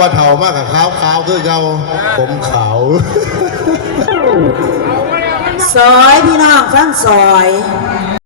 ว่าเฒ่ามากกับขาวขาวคือเราผมขาวซอยพี่น้องฟังซอย